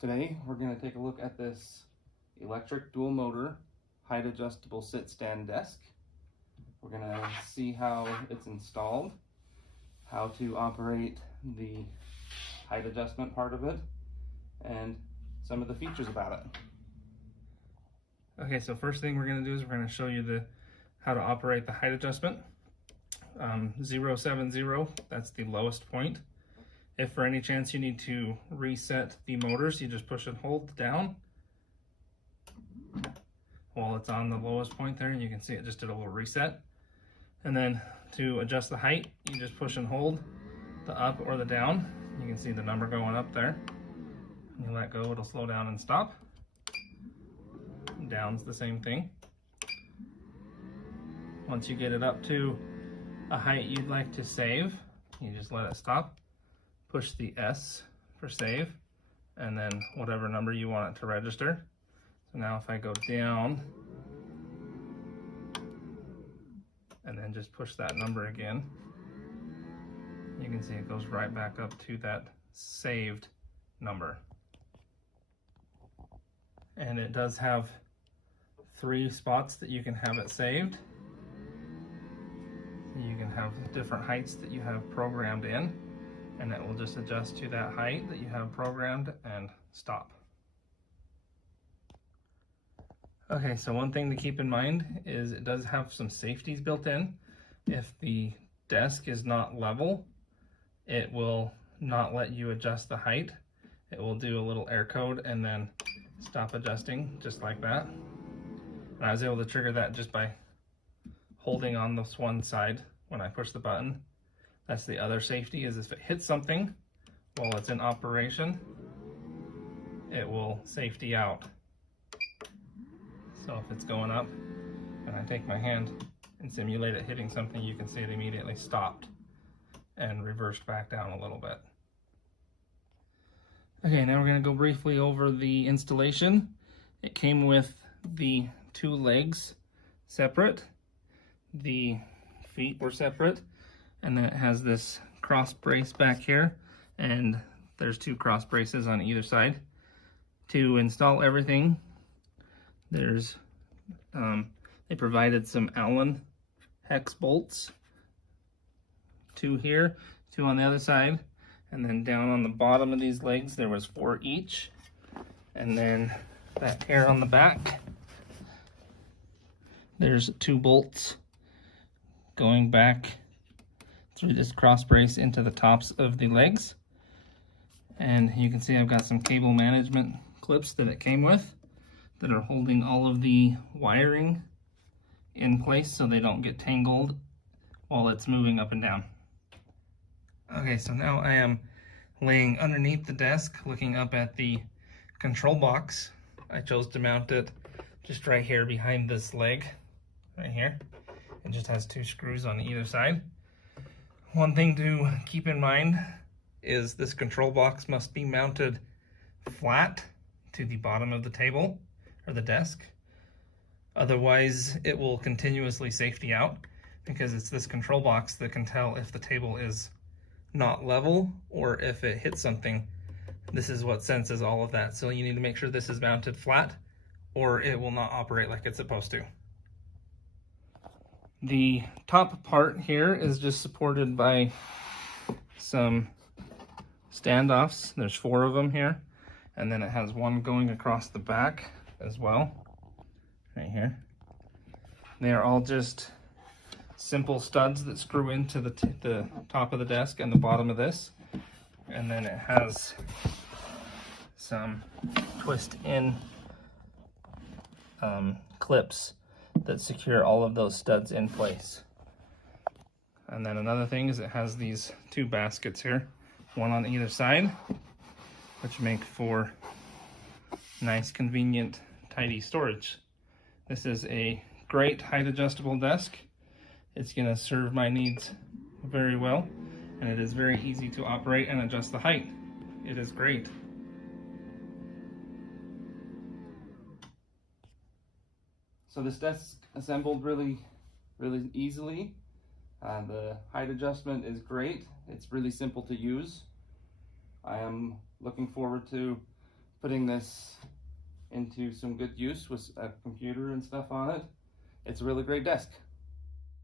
Today we're going to take a look at this electric dual motor height adjustable sit stand desk. We're going to see how it's installed, how to operate the height adjustment part of it, and some of the features about it. Okay, so first thing we're going to do is we're going to show you how to operate the height adjustment. 070, that's the lowest point. If for any chance you need to reset the motors, you just push and hold down while it's on the lowest point there, and you can see it just did a little reset. And then to adjust the height, you just push and hold the up or the down. You can see the number going up there. When you let go, it'll slow down and stop. Down's the same thing. Once you get it up to a height you'd like to save, you just let it stop. Push the S for save, and then whatever number you want it to register. So now if I go down, and then just push that number again, you can see it goes right back up to that saved number. And it does have 3 spots that you can have it saved. You can have different heights that you have programmed in, and it will just adjust to that height that you have programmed and stop. Okay, so one thing to keep in mind is it does have some safeties built in. If the desk is not level, it will not let you adjust the height. It will do a little air code and then stop adjusting just like that. And I was able to trigger that just by holding on this one side when I push the button. That's the other safety, is if it hits something while it's in operation, it will safety out. So if it's going up and I take my hand and simulate it hitting something, you can see it immediately stopped and reversed back down a little bit. Okay, now we're going to go briefly over the installation. It came with the 2 legs separate, the feet were separate, and then it has this cross brace back here, and there's 2 cross braces on either side. To install everything, there's they provided some Allen hex bolts, 2 here, 2 on the other side, and then down on the bottom of these legs there was 4 each. And then back here on the back, there's 2 bolts going back through this cross brace into the tops of the legs. And you can see I've got some cable management clips that it came with that are holding all of the wiring in place so they don't get tangled while it's moving up and down. Okay, so now I am laying underneath the desk looking up at the control box. I chose to mount it just right here behind this leg, right here. It just has 2 screws on either side. One thing to keep in mind is this control box must be mounted flat to the bottom of the table or the desk. Otherwise, it will continuously safety out, because it's this control box that can tell if the table is not level or if it hits something. This is what senses all of that. So you need to make sure this is mounted flat or it will not operate like it's supposed to. The top part here is just supported by some standoffs. There's 4 of them here, and then it has one going across the back as well, right here. They are all just simple studs that screw into the top of the desk and the bottom of this, and then it has some twist in clips that secure all of those studs in place. And then another thing is it has these 2 baskets here, one on either side, which make for nice, convenient, tidy storage. This is a great height adjustable desk. It's going to serve my needs very well, and it is very easy to operate and adjust the height. It is great. So this desk assembled really easily. The height adjustment is great. It's really simple to use. I am looking forward to putting this into some good use with a computer and stuff on it. It's a really great desk.